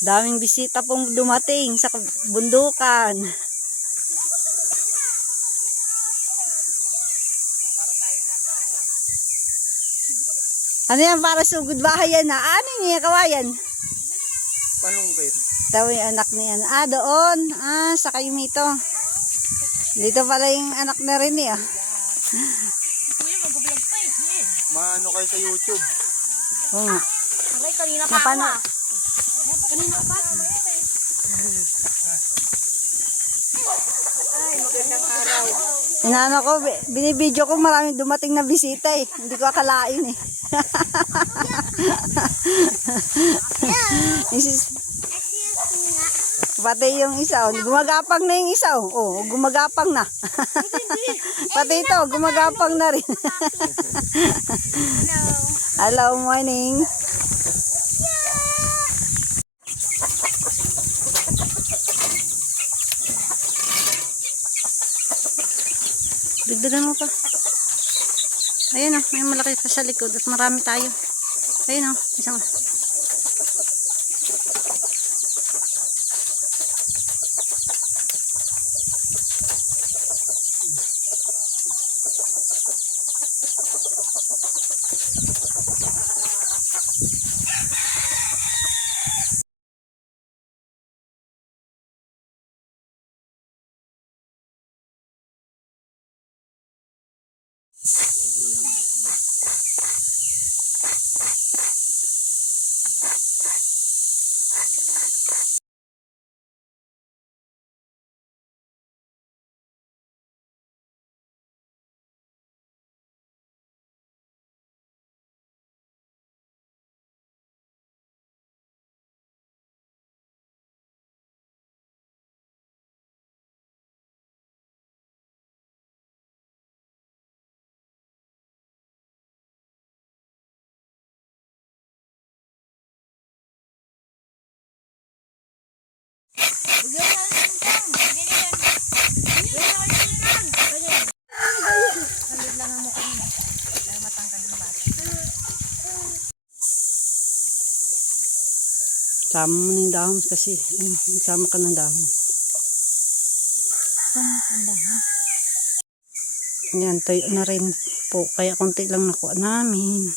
Daming bisita pong dumating sa bundukan. Ano yan, para sugod bahay yan na? Ano yung kawayan? Panunggit. Ito yung anak niyan. Doon. Sa kayo mito. Dito pala yung anak na rin niya. Kuya, mag-vlog pa eh. Maano kayo sa YouTube? Oo nga. Aray, kanina pa ako ah. Kanina pa? Ay, magandang araw. Inano ko, binibidyo ko maraming dumating na bisita eh. Hindi ko akalain eh. Pati yung isa, gumagapang na yung isa. Gumagapang na. Pati ito, gumagapang na rin. Hello, morning. Dagdagan mo pa. Ayan o, may malaki pa sa likod at marami tayo. Ayan o, isang. Sama mo ng dahon kasi. Sama ka ng dahon. Yan, tayo na rin po. Kaya konti lang nakuha namin.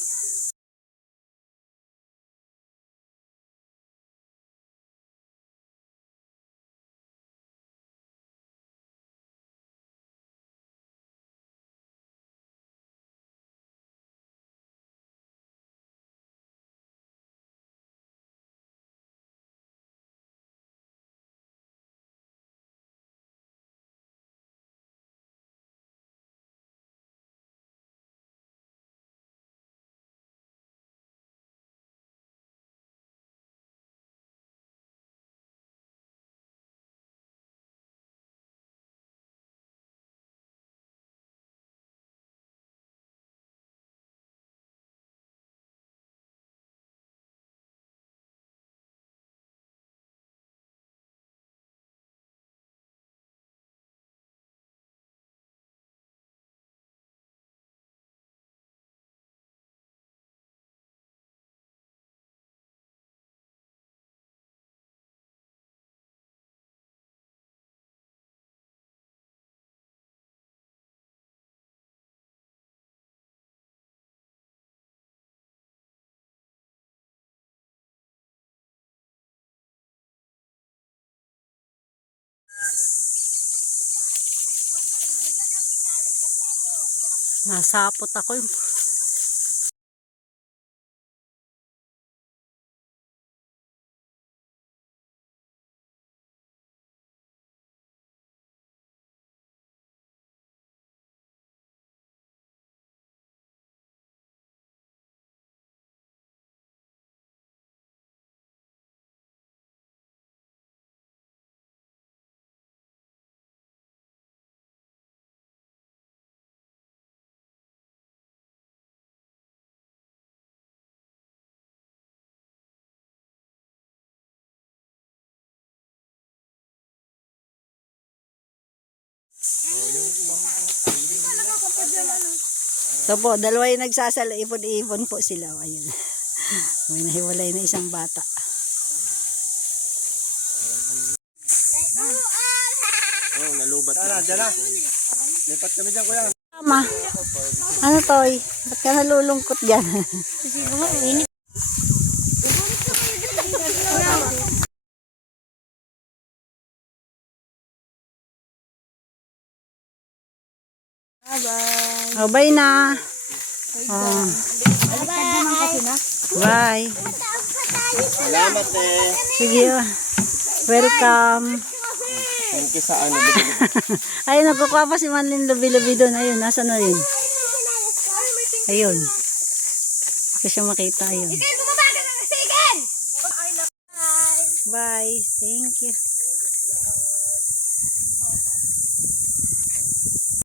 Nasapot ako yung so po, dalawa yung nagsasala, ipon-ipon po sila. Ayun. May nahiwalay na isang bata. Oo, nalubat. Dyan na. Lipat kami dyan, kuya. Mama, ano toy? Ba't ka nalulungkot dyan? Kasi mga init. Oh, bye na. Oh, bye. Salamat eh. Sige. Welcome. Thank you sa ano. Ayun, nagkukuha pa si Manlin Lubi-Lubi doon. Ayun, nasa na rin. Ayun. Hindi siya makita. Ayun. Bye. Thank you.